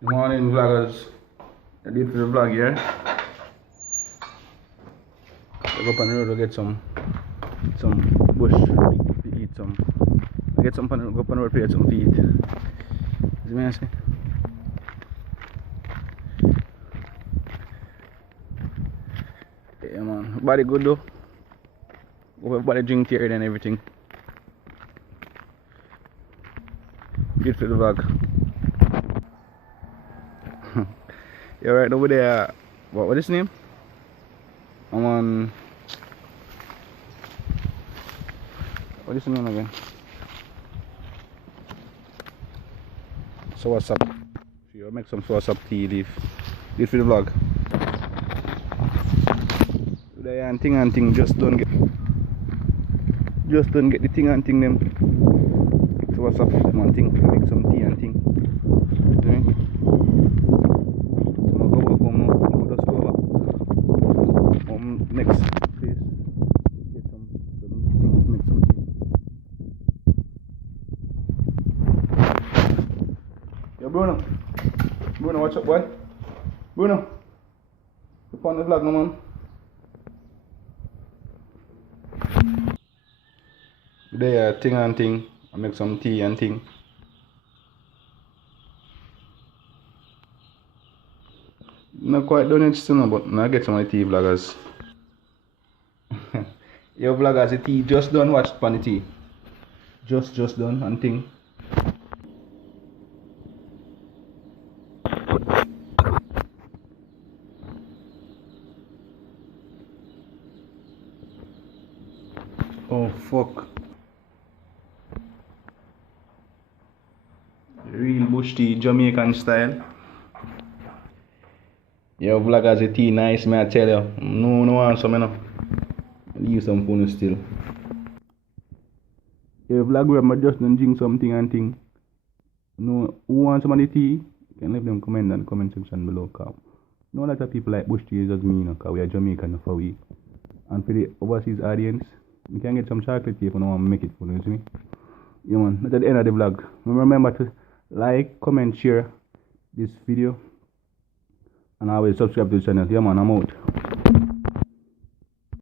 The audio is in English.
Good morning, vloggers. I did for the vlog here. I go up on the road to get some bush to eat some. I get some go up on the road to get some feed. See me I say? Yeah man, body good though. Everybody drink here and everything. Good for the vlog. Yeah, right over there. What is his name? I'm on. What is his name again? So what's up? I'll make some sauce up tea leaf. Leave for the vlog. Today and thing just don't get the thing and thing them. So what's up them and thing? Make some tea and thing. Next place, get some things, make some tea. Yo, Bruno, what's up, boy? Bruno, you on the vlog, no man? Today, thing and thing, I make some tea and thing. Not quite done it still, but I get some of the tea vloggers. Yo vloggers, the tea just done, watch on the tea. Just done and thing. Oh fuck. Real bush tea, Jamaican style. Yo vloggers, the tea nice, man, I tell you. No want some, you know. Leave some phone still. Yo vlogger, I just done drink something and thing. No, who wants some of the tea? You can leave them comment in the comment section below. No lot of people like bush tea, just me, you know, because we are Jamaican for we. And for the overseas audience, you can get some chocolate tea if you don't want to make it for you, see me? Yeah man, that's at the end of the vlog. Remember to like, comment, share this video. And always subscribe to the channel. Yeah man, I'm out.